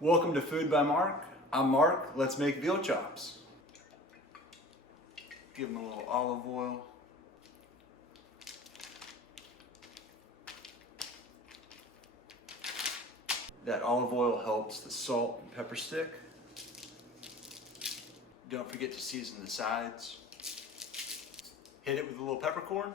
Welcome to Food by Mark. I'm Mark. Let's make veal chops. Give them a little olive oil. That olive oil helps the salt and pepper stick. Don't forget to season the sides. Hit it with a little peppercorn.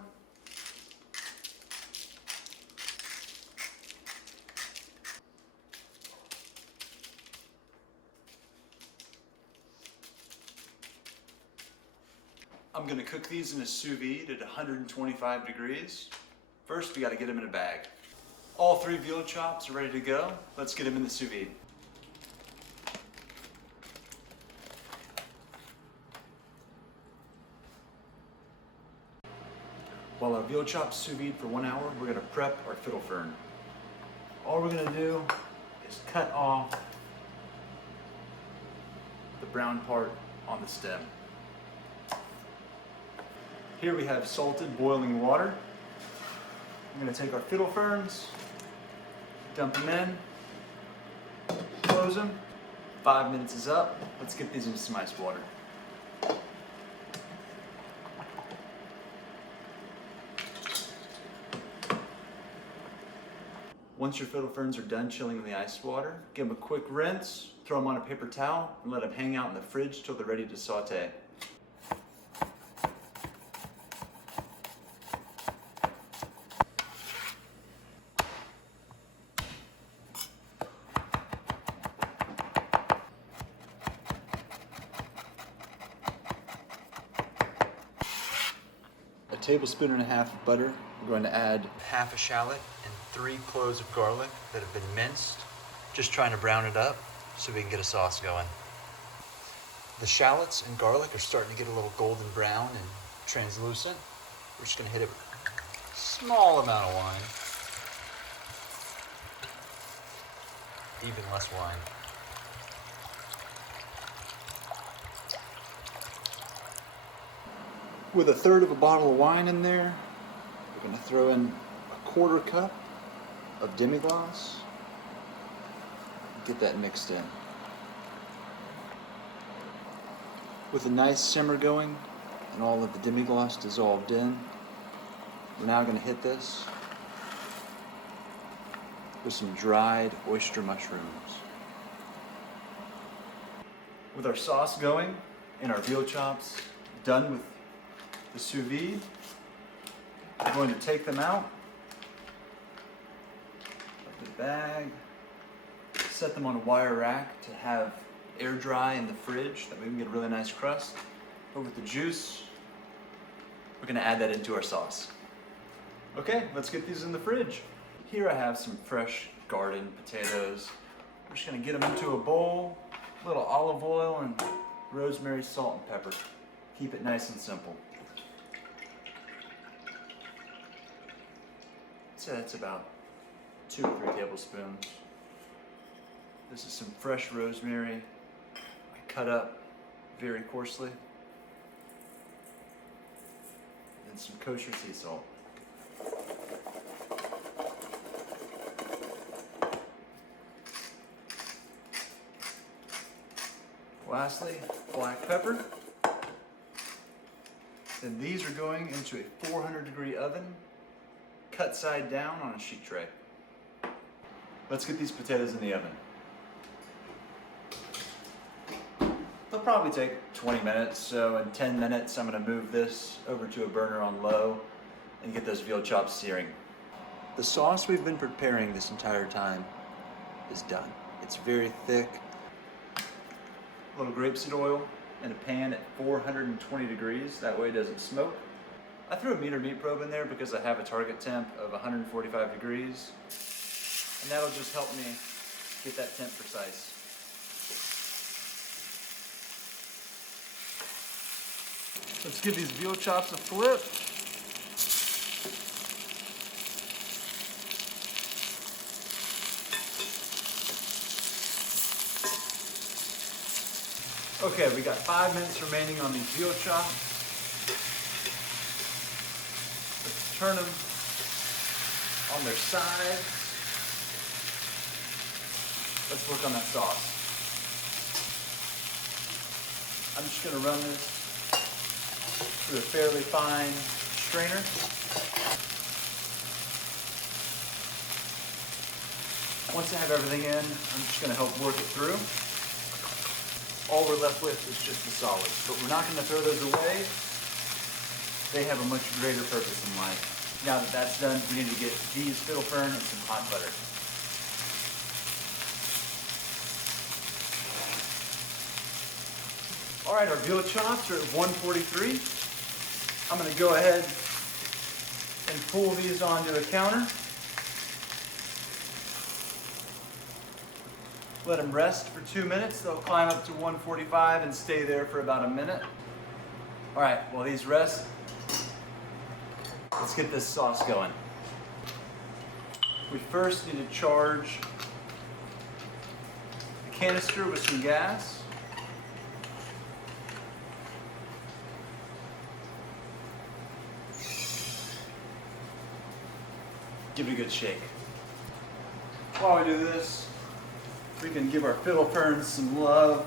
I'm going to cook these in a sous vide at 125 degrees. First, we got to get them in a bag. All 3 veal chops are ready to go. Let's get them in the sous vide. While our veal chops sous vide for 1 hour, we're going to prep our fiddle fern. All we're going to do is cut off the brown part on the stem. Here we have salted boiling water. I'm going to take our fiddle ferns, dump them in, close them. 5 minutes is up. Let's get these into some ice water. Once your fiddle ferns are done chilling in the ice water, give them a quick rinse, throw them on a paper towel, and let them hang out in the fridge till they're ready to saute. A tablespoon and a half of butter. We're going to add half a shallot and 3 cloves of garlic that have been minced. Just trying to brown it up so we can get a sauce going. The shallots and garlic are starting to get a little golden brown and translucent. We're just going to hit it with a small amount of wine. Even less wine. With 1/3 of a bottle of wine in there, we're going to throw in a 1/4 cup of demi-glace. Get that mixed in. With a nice simmer going and all of the demi-glace dissolved in, we're now going to hit this with some dried oyster mushrooms. With our sauce going and our veal chops done with the sous vide, I'm going to take them out of the bag, set them on a wire rack to have air dry in the fridge, that way we can get a really nice crust. But with the juice, we're going to add that into our sauce. Okay, let's get these in the fridge. Here I have some fresh garden potatoes. We're just going to get them into a bowl, a little olive oil and rosemary, salt, and pepper. Keep it nice and simple. So that's about 2 or 3 tablespoons. This is some fresh rosemary, cut up very coarsely. And some kosher sea salt. Lastly, black pepper. Then these are going into a 400-degree oven, cut side down on a sheet tray. Let's get these potatoes in the oven. They'll probably take 20 minutes, so in 10 minutes I'm going to move this over to a burner on low and get those veal chops searing. The sauce we've been preparing this entire time is done. It's very thick. A little grapeseed oil in a pan at 420 degrees, that way it doesn't smoke. I threw a meter meat probe in there because I have a target temp of 145 degrees, and that'll just help me get that temp precise. Let's give these veal chops a flip. Okay, we got 5 minutes remaining on these veal chops. Let's turn them on their sides. let's work on that sauce. I'm just gonna run this through a fairly fine strainer. Once I have everything in, I'm just gonna help work it through. All we're left with is just the solids, but we're not gonna throw those away. They have a much greater purpose in life. Now that that's done, we need to get these fiddle fern and some hot butter. All right, our veal chops are at 143. I'm gonna go ahead and pull these onto the counter. Let them rest for 2 minutes. They'll climb up to 145 and stay there for about a minute. All right, while these rest, let's get this sauce going. We first need to charge the canister with some gas. Give it a good shake. While we do this, we can give our fiddle ferns some love.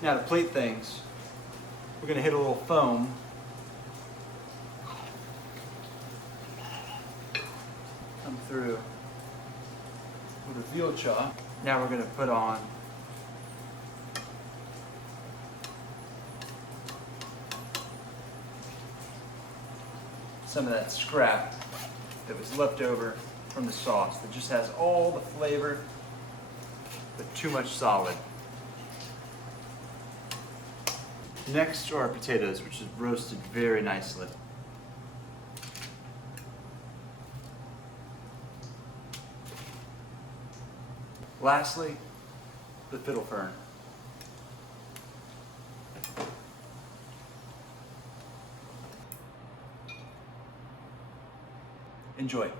Now to plate things, we're gonna hit a little foam. Come through with a veal chop. Now we're gonna put on some of that scrap that was left over from the sauce that just has all the flavor but too much solid. Next are our potatoes, which is roasted very nicely. Lastly, the fiddle fern. Enjoy.